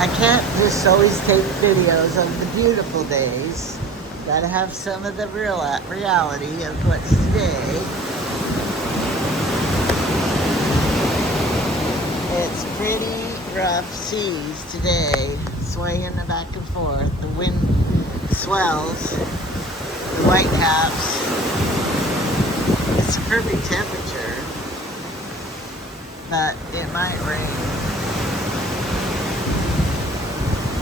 I can't just always take videos of the beautiful days. Gotta have some of the reality of what's today. It's pretty rough seas today, swaying back and forth. The wind swells, the white caps. It's a perfect temperature, but it might rain.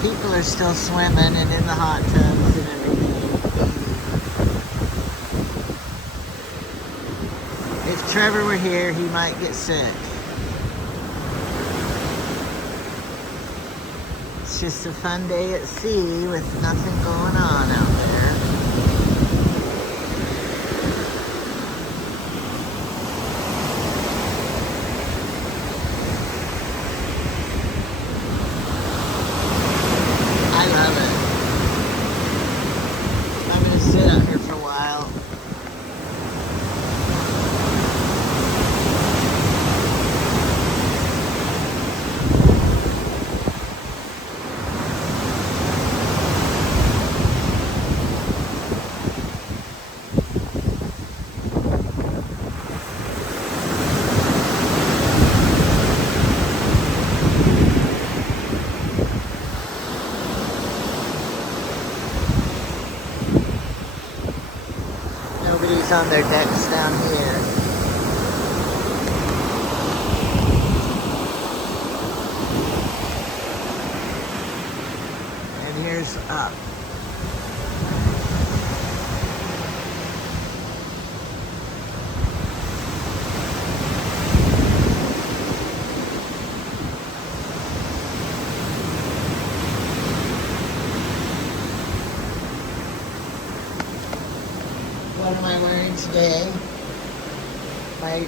People are still swimming and in the hot tubs and everything. If Trevor were here, he might get sick. It's just a fun day at sea with nothing going on out there. I love it. I'm going to sit out here for a while. Nobody's on their decks down here. And here's up. What am I wearing today? My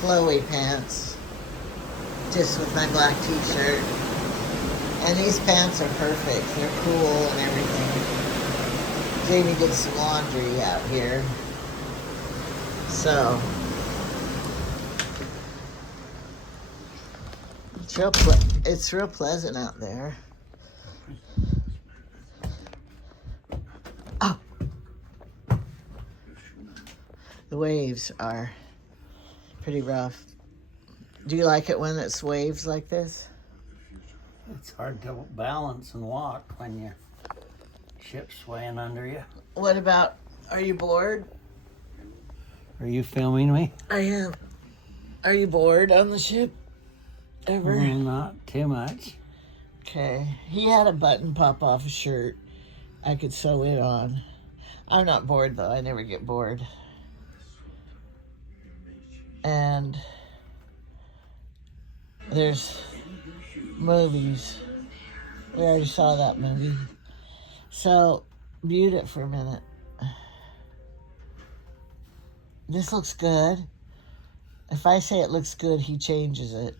flowy pants, just with my black t-shirt. And these pants are perfect. They're cool and everything. Jamie did some laundry out here. So, it's real pleasant out there. Oh! The waves are pretty rough. Do you like it when it's waves like this? It's hard to balance and walk when your ship's swaying under you. What about, are you bored? Are you filming me? I am. Are you bored on the ship? Ever? Not too much. Okay. He had a button pop off a shirt. I could sew it on. I'm not bored though. I never get bored. And there's movies. We already saw that movie. So, mute it for a minute. This looks good. If I say it looks good, he changes it.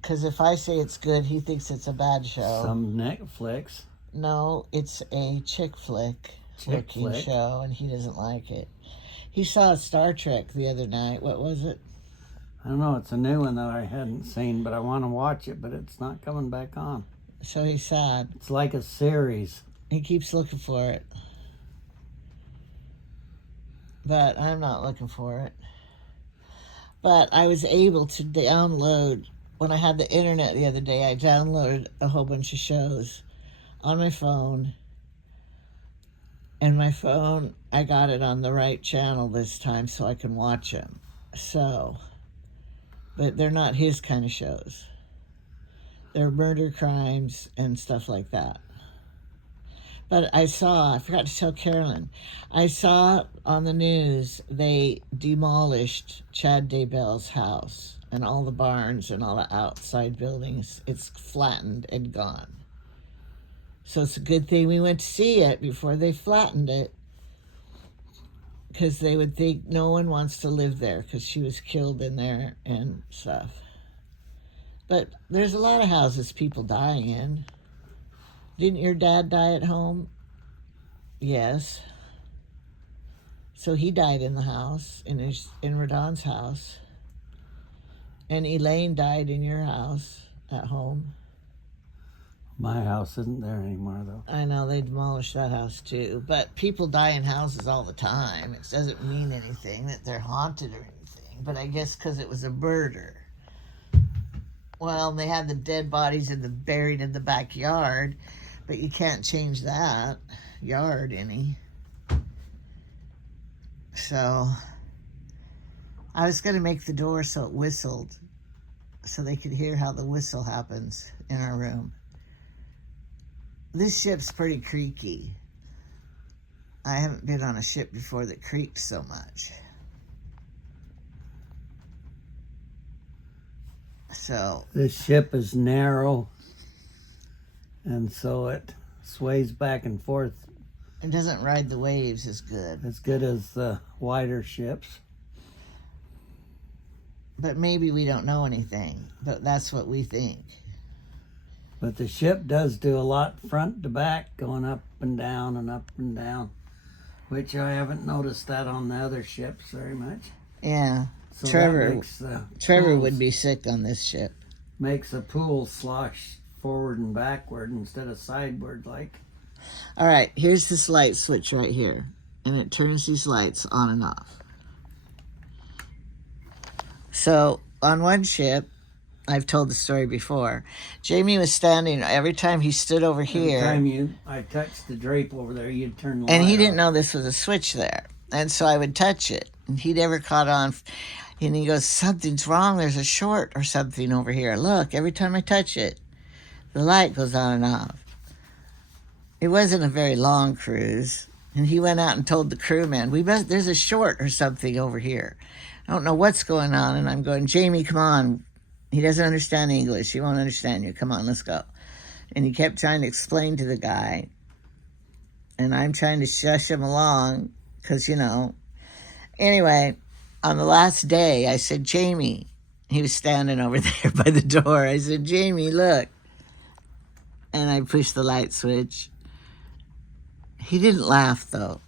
Because if I say it's good, he thinks it's a bad show. Some Netflix. No, it's a chick flick looking show, and he doesn't like it. He saw Star Trek the other night. What was it? I don't know. It's a new one that I hadn't seen, but I want to watch it, but it's not coming back on. So he's sad. It's like a series. He keeps looking for it. But I'm not looking for it. But I was able to download, when I had the internet the other day, I downloaded a whole bunch of shows on my phone. And my phone, I got it on the right channel this time so I can watch them. So, but they're not his kind of shows. They're murder crimes and stuff like that. But I forgot to tell Carolyn, I saw on the news they demolished Chad Daybell's house and all the barns and all the outside buildings. It's flattened and gone. So it's a good thing we went to see it before they flattened it, because they would think no one wants to live there because she was killed in there and stuff. But there's a lot of houses people die in. Didn't your dad die at home? Yes. So he died in the house, in Radon's house. And Elaine died in your house at home. My house isn't there anymore, though. I know they demolished that house too, but people die in houses all the time. It doesn't mean anything that they're haunted or anything. But I guess because it was a murder. Well, they had the dead bodies buried in the backyard, but you can't change that yard any. So I was going to make the door so it whistled, so they could hear how the whistle happens in our room. This ship's pretty creaky. I haven't been on a ship before that creaked so much. So This ship is narrow, and so it sways back and forth it doesn't ride the waves as good. as the wider ships. But maybe we don't know anything, but that's what we think. But the ship does do a lot front to back, going up and down, which I haven't noticed that on the other ships very much. Yeah. So Trevor that makes Trevor would be sick on this ship. makes a pool slosh forward and backward instead of sideward like. All right, here's this light switch right here, and it turns these lights on and off. So on one ship, I've told the story before, Jamie was standing, every time he stood over here. Every time I touched the drape over there, you'd turn the light and he didn't off. know this was a switch there. And so I would touch it, and he never caught on. And he goes, something's wrong. There's a short or something over here. Look, every time I touch it, the light goes on and off. It wasn't a very long cruise. And he went out and told the crewman, there's a short or something over here. I don't know what's going on. And I'm going, Jamie, come on. He doesn't understand English. He won't understand you. Come on, let's go. And he kept trying to explain to the guy. And I'm trying to shush him along because, Anyway, on the last day, I said, Jamie, he was standing over there by the door. I said, Jamie, look. And I pushed the light switch. He didn't laugh, though.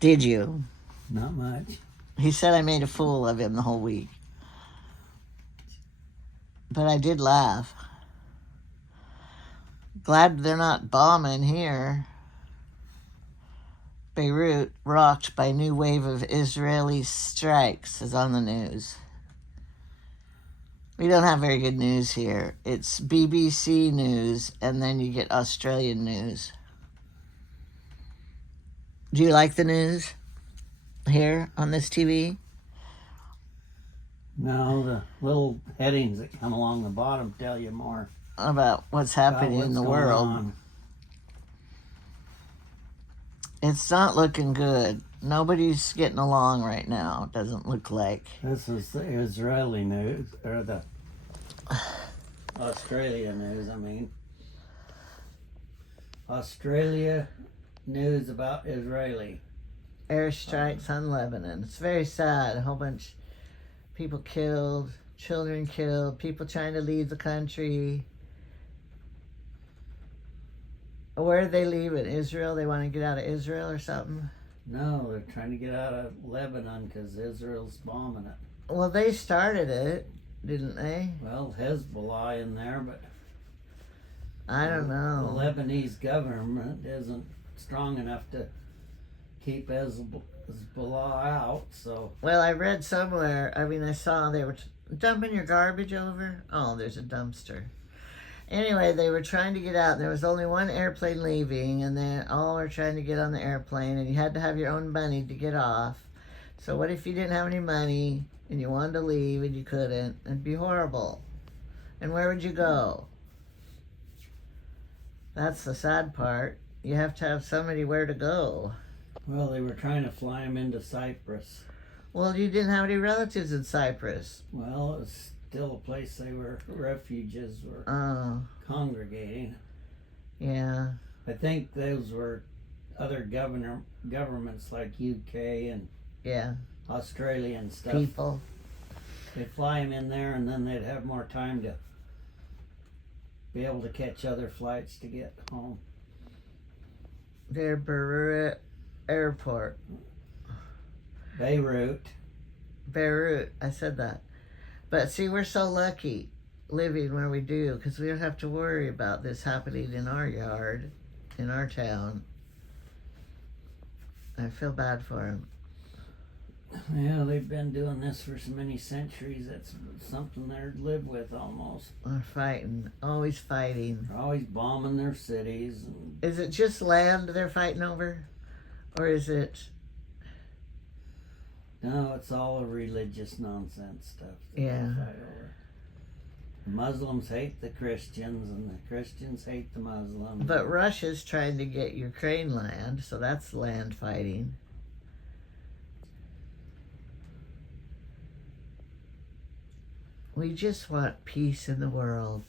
Did you? Not much. He said I made a fool of him the whole week. But I did laugh. Glad they're not bombing here. Beirut rocked by new wave of Israeli strikes is on the news. We don't have very good news here. It's BBC News, and then you get Australian news. Do you like the news here on this TV? No, the little headings that come along the bottom tell you more About what's happening about in the what's world. going on. It's not looking good. Nobody's getting along right now, it doesn't look like. This is the Israeli news, or the Australia news, I mean. Australia news about Israeli. Airstrikes on Lebanon. It's very sad. A whole bunch of people killed, children killed, people trying to leave the country. Where did they leave it? Israel? They want to get out of Israel or something? No, they're trying to get out of Lebanon because Israel's bombing it. Well, they started it, didn't they? Well, Hezbollah in there, but I don't the know. Lebanese government isn't strong enough to keep Hezbollah out, so Well, I read somewhere, I saw they were dumping your garbage over. Oh, there's a dumpster. Anyway, they were trying to get out. There was only one airplane leaving, and they all were trying to get on the airplane, and you had to have your own money to get off. So what if you didn't have any money, and you wanted to leave, and you couldn't? It'd be horrible. And where would you go? That's the sad part. You have to have somebody where to go. well, they were trying to fly him into Cyprus. Well, you didn't have any relatives in Cyprus. Well, it was still a place refugees were Oh, congregating. yeah. I think those were other governments like UK and Yeah. Australia and stuff. People. They'd fly him in there, and then they'd have more time to be able to catch other flights to get home. Their Beirut airport. Beirut. Beirut. I said that. But see, we're so lucky. living where we do, because we don't have to worry about this happening in our yard, in our town. I feel bad for them. Yeah, they've been doing this for so many centuries. That's something they're to live with almost. They're fighting, always fighting. They're always bombing their cities. And Is it just land they're fighting over? Or is it... no, it's all a religious nonsense stuff that they Yeah. fight over. The Muslims hate the Christians, and the Christians hate the Muslims. But Russia's trying to get Ukraine land, so that's land fighting. We just want peace in the world.